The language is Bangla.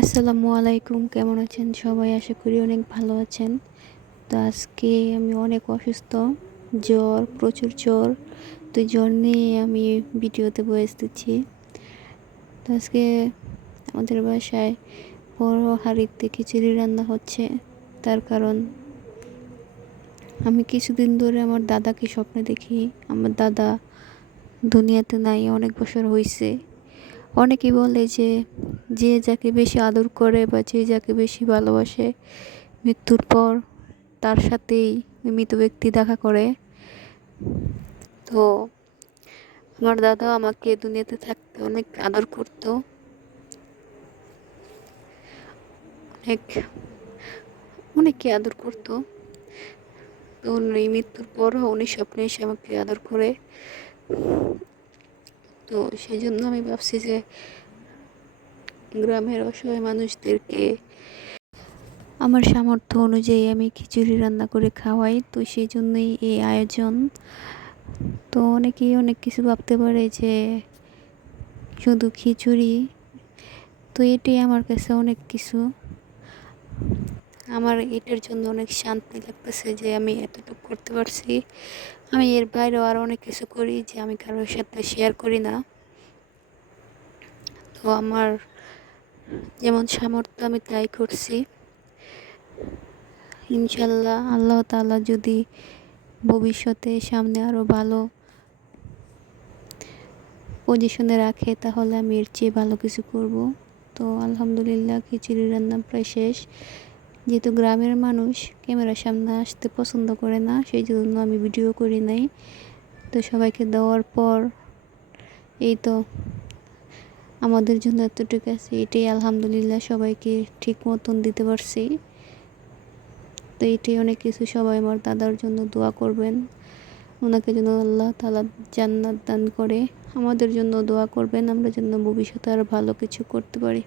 আসসালামু আলাইকুম, কেমন আছেন সবাই? আশা করি অনেক ভালো আছেন। তো আজকে আমি অনেক অসুস্থ, জ্বর, প্রচুর জ্বর। তো জ্বর নিয়ে আমি ভিডিওতে ভয়েস দিচ্ছি। তো আজকে আমাদের বাসায় বড় হাঁড়িতে খিচুড়ি রান্না হচ্ছে। তার কারণ আমি কিছুদিন ধরে আমার দাদাকে স্বপ্নে দেখি। আমার দাদা দুনিয়াতে নাই, অনেক বছর হয়েছে। অনেকেই বলে যে যে যাকে বেশি আদর করে বা যে যাকে বেশি ভালোবাসে, মৃত্যুর পর তার সাথেই ওই মৃত ব্যক্তি দেখা করে। তো আমার দাদা আমাকে দুনিয়াতে থাকতে অনেক আদর করতো, অনেক অনেককে আদর করতো। তো উনি মৃত্যুর পরও উনি স্বপ্নে এসে আমাকে আদর করে। তো সেই জন্য আমি ভাবছি যে গ্রামের অসহায় মানুষদেরকে আমার সামর্থ্য অনুযায়ী আমি খিচুড়ি রান্না করে খাওয়াই। তো সেই জন্যই এই আয়োজন। তো অনেকেই অনেক কিছু ভাবতে পারে যে শুধু খিচুড়ি, তো এটাই আমার কাছে অনেক কিছু। আমার এটার জন্য অনেক শান্তি লাগতেছে যে আমি এতটুকু করতে পারছি। আমি এর বাইরেও আরও অনেক কিছু করি যে আমি কারোর সাথে শেয়ার করি না। তো আমার যেমন সামর্থ্য আমি তাই করছি। ইনশাল্লাহ আল্লাহ তাআলা যদি ভবিষ্যতে সামনে আরও ভালো পজিশনে রাখে তাহলে আমি এর চেয়ে ভালো কিছু করব। তো আলহামদুলিল্লাহ খিচুড়ি রান্না প্রায় শেষ। যেহেতু গ্রামের মানুষ ক্যামেরার সামনে আসতে পছন্দ করে না, সেই জন্য আমি ভিডিও করি নাই। তো সবাইকে দেওয়ার পর এই তো আমাদের জন্য এতটুকু আছে, এটাই আলহামদুলিল্লাহ। সবাইকে ঠিক মতন দিতে পারছি, তো এটাই অনেক কিছু। সবাই আমার দাদার জন্য দোয়া করবেন, ওনাকে যেন আল্লাহ তাআলা জান্নাত দান করে। আমাদের জন্য দোয়া করবেন, আমরা যেন ভবিষ্যতে আরও ভালো কিছু করতে পারি।